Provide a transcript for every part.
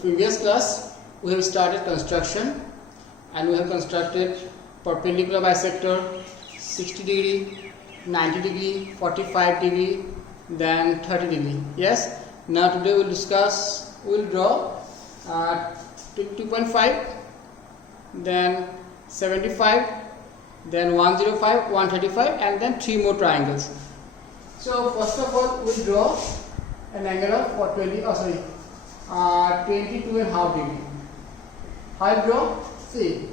previous class we have started construction and we have constructed perpendicular bisector 60 degree, 90 degree, 45 degree, then 30 degree. Yes. Now today we'll draw 2.5, then 75, then 105, 135, and then 3 more triangles. So first of all we'll draw an angle of 22.5 degree. How I draw? See,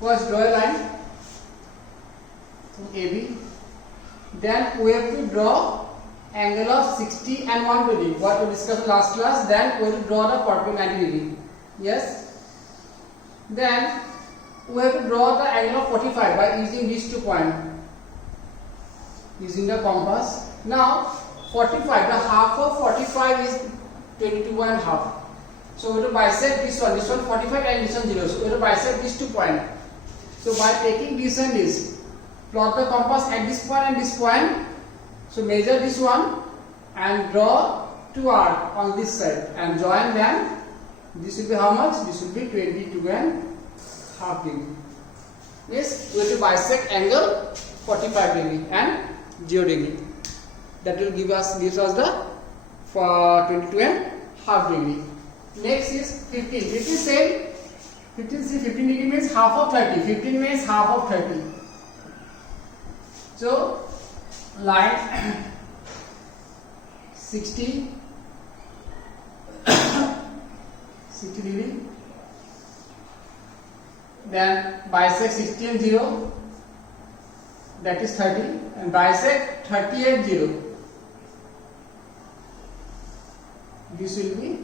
first draw a line from AB. Then we have to draw angle of 60 and 120. What we discussed last class. Then we have to draw the perpendicular 90 degree. Yes. Then we have to draw the angle of 45 by using these 2 points. Using the compass. Now 45, the half of 45 is 22.5. So we have to bisect this one 45 and this one 0. So we have to bisect these 2 points. So by taking this and this, plot the compass at this point and this point. So measure this one and draw 2 arcs on this side and join them. This will be how much? This will be 22.5 degree. Yes, we have to bisect angle 45 degree and 0 degree. That will gives us the 22.5 degree. Next is 15. 15 degree means half of 30. 15 means half of 30. So line 60 degree. Then bisect 60 and 0. That is 30. And bisect 30 and 0. This will be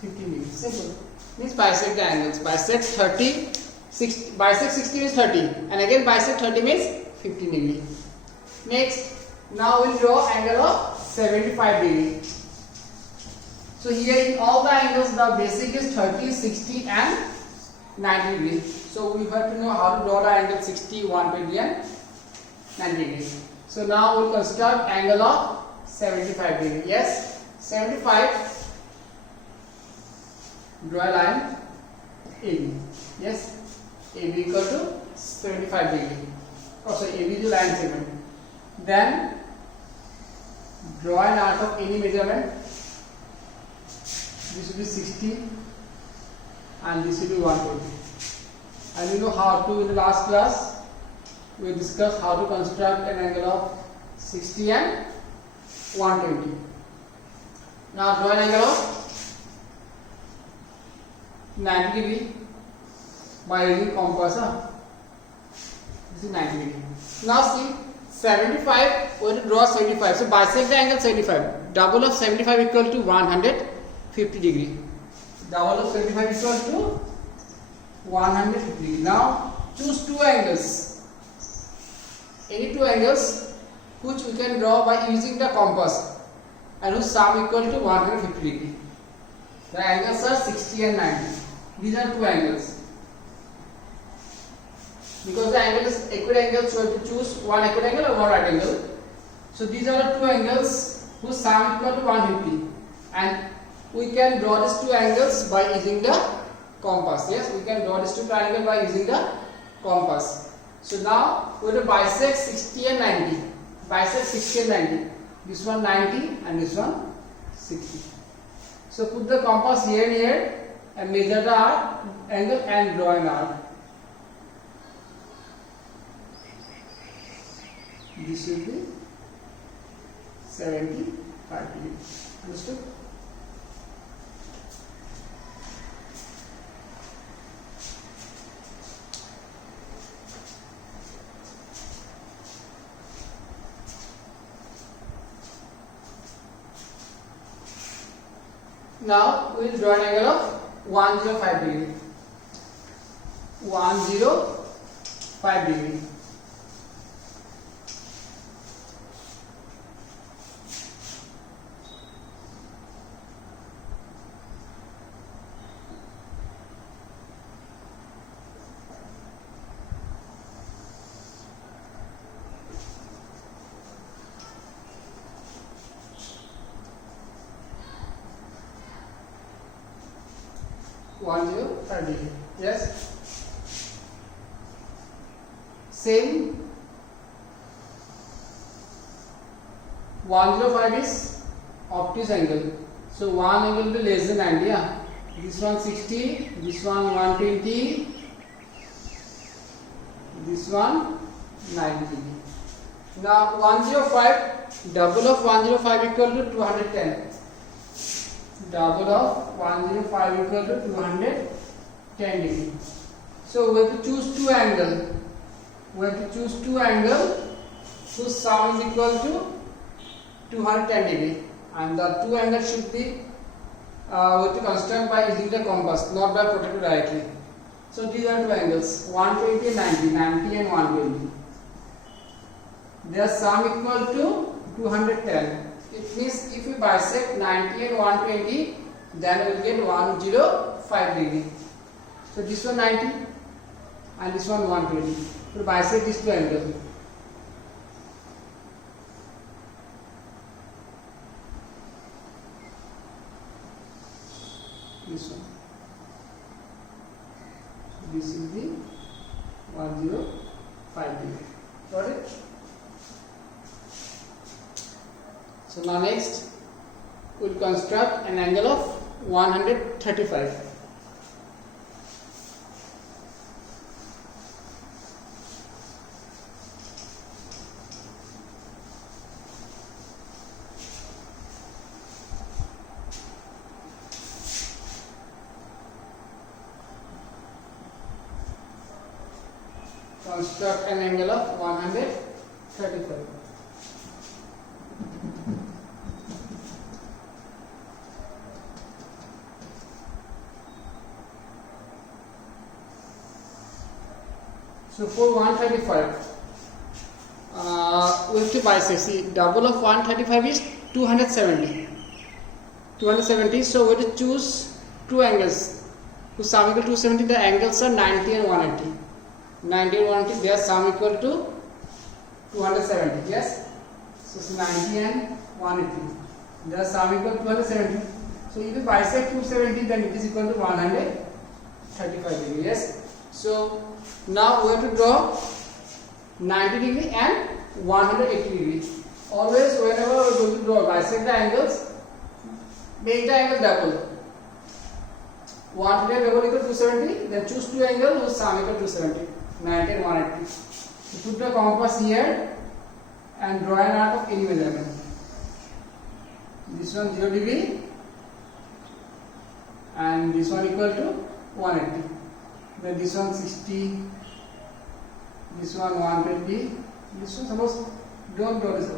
15 degrees. Simple. Means bisect the angles. Bisect 30, 60, bisect 60 means 30, and again bisect 30 means 15 degree. Next, now we will draw angle of 75 degree. So here in all the angles, the basic is 30, 60, and 90 degree. So we have to know how to draw the angle 60, 120, and 90 degree. So now we will construct angle of 75 degree. Yes. 75, draw a line AB. Yes, AB equal to 75 degree. Also AB is the line segment. Then draw an arc of any measurement. This will be 60 and this will be 120. And you know how to, in the last class we discussed how to construct an angle of 60 and 120. Now draw an angle of 90 degree by using compass. This is 90 degree. Now see 75, we have to draw 75. So bisect the angle 75. Double of 75 equal to 150 degree. Double of 75 equal to 150 degree. Now choose 2 angles. Any 2 angles which we can draw by using the compass, and whose sum equal to 150 degree. The angles are 60 and 90. These are 2 angles. Because the angle is equal angle, so we have to choose one equal angle or one right angle. So these are the 2 angles whose sum equal to 150. And we can draw these 2 angles by using the compass. Yes, we can draw these 2 triangles by using the compass. So now we have to bisect 60 and 90. Bisect 60 and 90. This one 90 and this one 60. So put the compass here and here and measure the arc angle and draw an arc. This will be 75 degrees. Understood? Now we will draw an angle of 105 degree. 105 degree. 105 degree. Yes. Same. 105 is obtuse angle. So one angle will be less than 90. Yeah. This one 60. This one 120. This one 90. Now 105, double of 105 equal to 210. Double of 105 equal to 210 degree. So we have to choose two angles. We have to choose two angles whose sum is equal to 210 degree, and the two angles should be we have to construct by using the compass, not by protractor directly. So these are two angles, 120 and 90, 90 and 120. Their sum equal to 210. It means if we bisect 90 and 120, then we will get 105 degree. So this one 90 and this one 120. So bisect these two angles. This one. This is the 105 degree. Got it? So now next we will construct an angle of 135. Construct an angle of 135. So for 135, we have to bisect. See, double of 135 is 270. 270. So we have to choose two angles. To sum equal to 270, the angles are 90 and 180. 90 and 180, their sum equal to 270. Yes. So it's 90 and 180. Their sum equal to 270. So if you bisect 270, then it is equal to 135 degree. Yes. So now we have to draw 90 degree and 180 degree. Always whenever we are going to draw bisect the angles, make the angle double. 180 double equal to 270, then choose two angles whose sum equal to 270, 90 and 180. So put the compass here and draw an arc of any measurement. This one 0 degree and this one equal to 180. Then this one 60, this one 120, this one suppose don't draw this,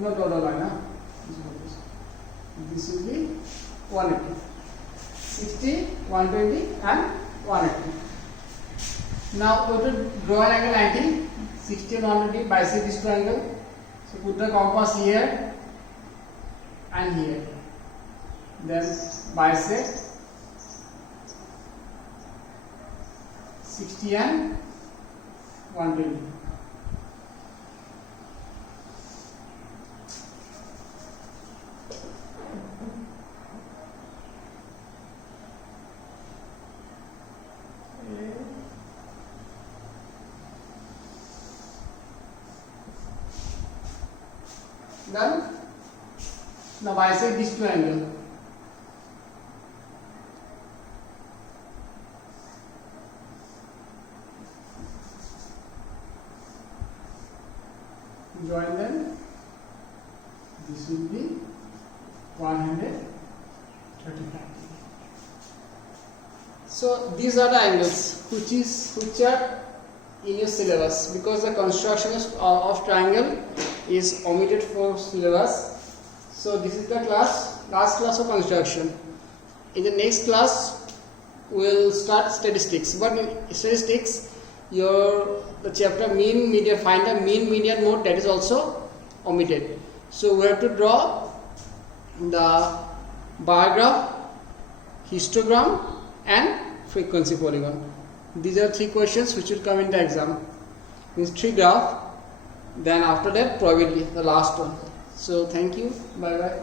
not draw the line. Huh? This will be 180. 60, 120 and 180. Now we have to draw an angle 90, 60 and 120, bisect this triangle. So put the compass here and here. Then bisect 60 and 120. Done. Now bisect these two angles. Join them. This will be 135. So these are the angles which are in your syllabus, because the construction of triangle is omitted for syllabus. So this is the last class of construction. In the next class we will start statistics. But in statistics, the chapter mean median, find the mean median mode, that is also omitted. So we have to draw the bar graph, histogram and frequency polygon. These are three questions which will come in the exam. Means three graph, then after that probability, the last one. So thank you, bye bye.